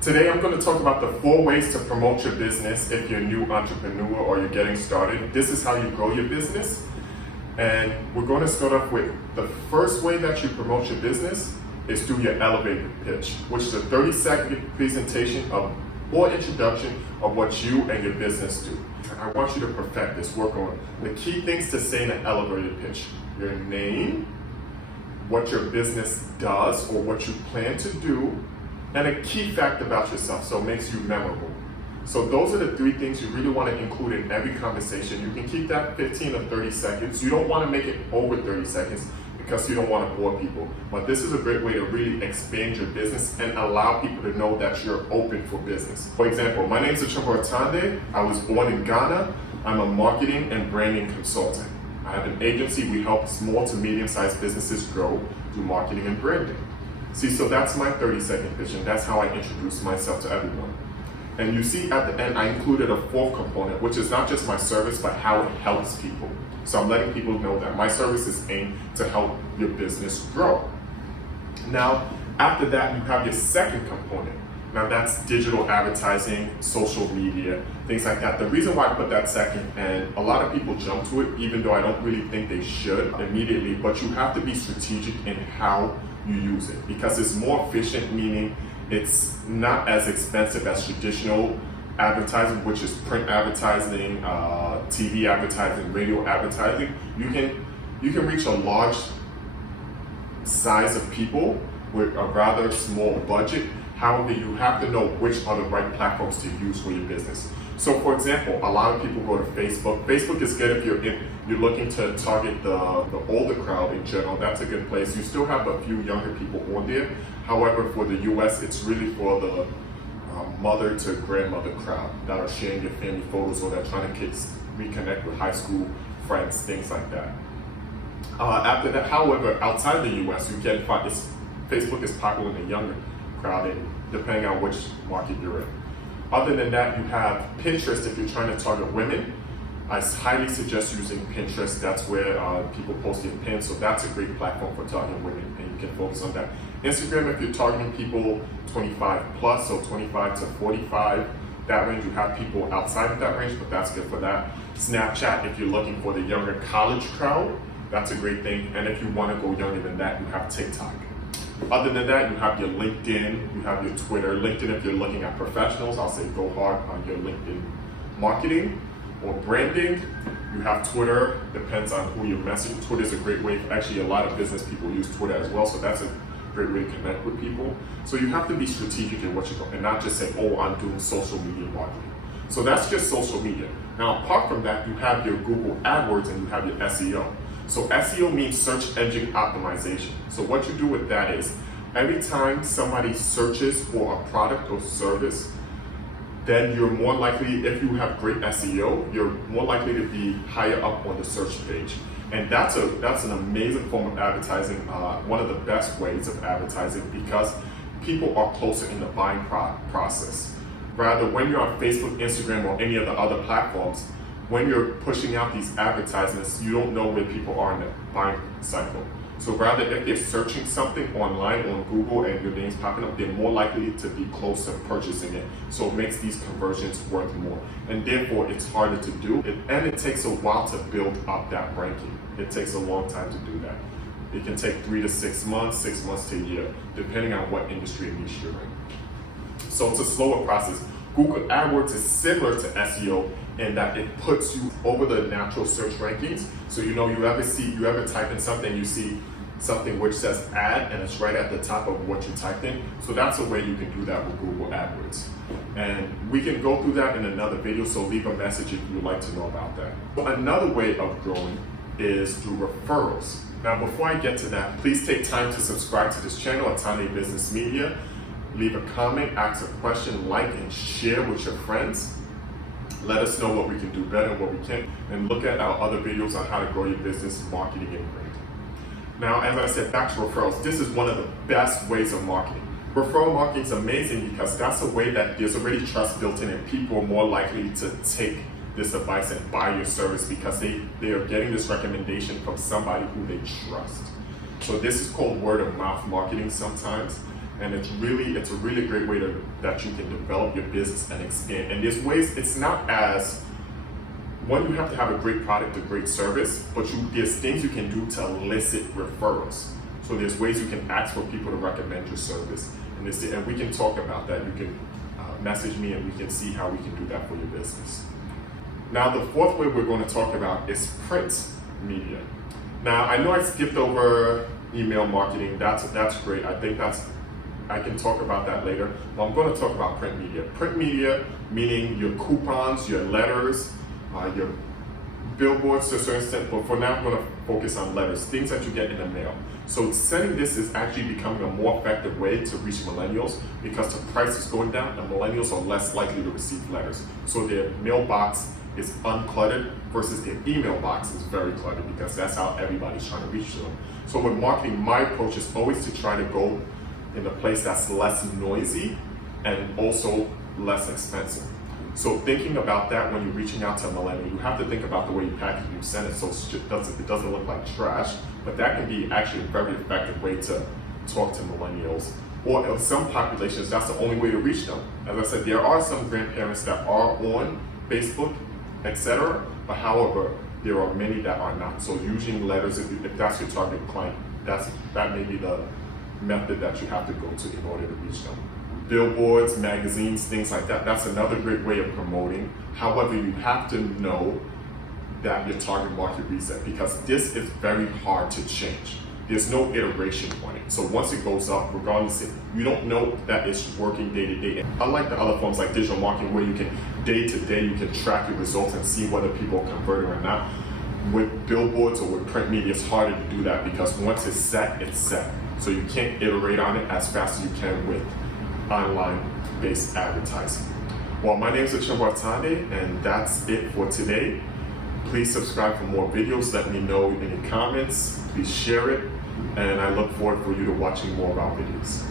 Today I'm going to talk about the 4 ways to promote your business if you're a new entrepreneur or you're getting started. This is how you grow your business. And we're going to start off with the first way that you promote your business is through your elevator pitch, which is a 30-second presentation or introduction of what you and your business do. I want you to perfect this, work on the key things to say in an elevator pitch. Your name, what your business does or what you plan to do, and a key fact about yourself, so it makes you memorable. So those are the 3 things you really want to include in every conversation. You can keep that 15 or 30 seconds. You don't want to make it over 30 seconds because you don't want to bore people. But this is a great way to really expand your business and allow people to know that you're open for business. For example, my name is Achumboro Ataande. I was born in Ghana. I'm a marketing and branding consultant. I have an agency. We help small to medium-sized businesses grow through marketing and branding. See, so that's my 30-second pitch, and that's how I introduce myself to everyone. And you see at the end, I included a 4th component, which is not just my service, but how it helps people. So I'm letting people know that my service is aimed to help your business grow. Now, after that, you have your 2nd component. Now that's digital advertising, social media, things like that. The reason why I put that 2nd, and a lot of people jump to it, even though I don't really think they should immediately, but you have to be strategic in how you use it, because it's more efficient, meaning it's not as expensive as traditional advertising, which is print advertising, TV advertising, radio advertising. You can reach a large size of people with a rather small budget. However, you have to know which are the right platforms to use for your business. So for example, a lot of people go to Facebook. Facebook is good if you're looking to target the older crowd in general. That's a good place. You still have a few younger people on there. However, for the US, it's really for the mother to grandmother crowd that are sharing your family photos or that are trying to reconnect with high school friends, things like that. After that, however, outside the US, you can find Facebook is popular in the younger crowd, and depending on which market you're in. Other than that, you have Pinterest if you're trying to target women. I highly suggest using Pinterest. That's where people post their pins, so that's a great platform for targeting women, and you can focus on that. Instagram if you're targeting people 25 plus, so 25 to 45, that range. You have people outside of that range, but that's good for that. Snapchat if you're looking for the younger college crowd, that's a great thing. And if you want to go younger than that, you have TikTok. Other than that, you have your LinkedIn, you have your Twitter. LinkedIn, if you're looking at professionals, I'll say go hard on your LinkedIn marketing or branding. You have Twitter, depends on who you're messaging. Twitter is a great way. Actually, a lot of business people use Twitter as well, so that's a great way to connect with people. So you have to be strategic in what you're doing and not just say, oh, I'm doing social media marketing. So that's just social media. Now, apart from that, you have your Google AdWords and you have your SEO. So SEO means search engine optimization. So what you do with that is, every time somebody searches for a product or service, then you're more likely, if you have great SEO, you're more likely to be higher up on the search page. And that's an amazing form of advertising, one of the best ways of advertising, because people are closer in the buying process. Rather, when you're on Facebook, Instagram, or any of the other platforms, when you're pushing out these advertisements, you don't know where people are in the buying cycle. So rather, if they're searching something online on Google and your name's popping up, they're more likely to be close to purchasing it. So it makes these conversions worth more. And therefore, it's harder to do. And it takes a while to build up that ranking. It takes a long time to do that. It can take 3 to 6 months, 6 months to a year, depending on what industry and niche you're in. So it's a slower process. Google AdWords is similar to SEO in that it puts you over the natural search rankings. So you ever type in something, you see something which says ad and it's right at the top of what you typed in. So that's a way you can do that with Google AdWords. And we can go through that in another video, so leave a message if you would like to know about that. Another way of growing is through referrals. Now before I get to that, please take time to subscribe to this channel, Ataande Business Media. Leave a comment, ask a question, like and share with your friends. Let us know what we can do better and what we can't, and look at our other videos on how to grow your business, marketing, and branding. Now, as I said, back to referrals. This is one of the best ways of marketing. Referral marketing is amazing because that's a way that there's already trust built in, and people are more likely to take this advice and buy your service because they are getting this recommendation from somebody who they trust. So this is called word of mouth marketing sometimes. And it's a really great way that you can develop your business and expand. And there's ways, it's not as, one, you have to have a great product, a great service, but there's things you can do to elicit referrals. So there's ways you can ask for people to recommend your service. And we can talk about that. You can message me and we can see how we can do that for your business. Now, the fourth way we're going to talk about is print media. Now, I know I skipped over email marketing. That's great. I can talk about that later. But I'm going to talk about print media. Print media, meaning your coupons, your letters, your billboards to a certain extent, but for now I'm going to focus on letters, things that you get in the mail. So sending this is actually becoming a more effective way to reach millennials because the price is going down and millennials are less likely to receive letters. So their mailbox is uncluttered versus their email box is very cluttered because that's how everybody's trying to reach them. So with marketing, my approach is always to try to go in a place that's less noisy and also less expensive. So thinking about that when you're reaching out to a millennial, you have to think about the way you package it, you send it so it doesn't look like trash, but that can be actually a very effective way to talk to millennials. Or in some populations, that's the only way to reach them. As I said, there are some grandparents that are on Facebook, etc., but however, there are many that are not. So using letters, if that's your target client, that may be the method that you have to go to in order to reach them. Billboards, magazines, things like that, that's another great way of promoting. However, you have to know that your target market reads that because this is very hard to change. There's no iteration on it. So once it goes up, regardless, you don't know that it's working day to day. Unlike the other forms like digital marketing where you can day to day, you can track your results and see whether people are converting or not. With billboards or with print media, it's harder to do that because once it's set, it's set. So you can't iterate on it as fast as you can with online-based advertising. Well, my name is Achumboro Ataande, and that's it for today. Please subscribe for more videos. Let me know any comments. Please share it, and I look forward for you to watching more of our videos.